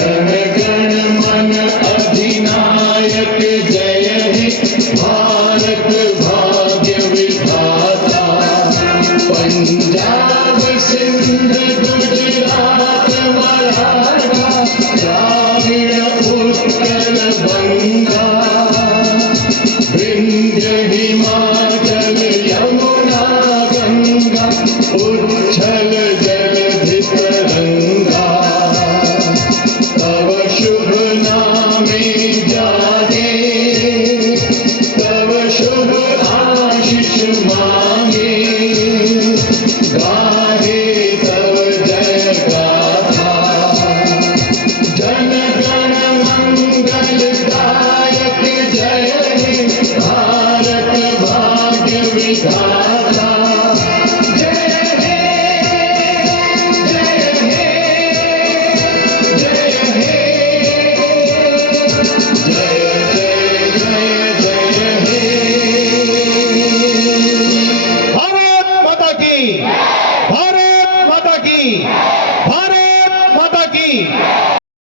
जन गण मन अधिनायक जय हे भारत भाग्य विधाता। पंजाब सिंध गुजरात मराठा द्राविड़ उत्कल बंगा। विंध्य हिमाचल यमुना गंगा उच्छल जलधि तरंगा। तव शुभ नामे जागे तव शुभ आशीष मांगे। गाहे तव जय गाथा जन गण मंगलदायक जय हे भारत भाग्य विधाता। जय हे जय हे जय हे जय जय जय जय हे। भारत माता की, भारत माता की, भारत माता की।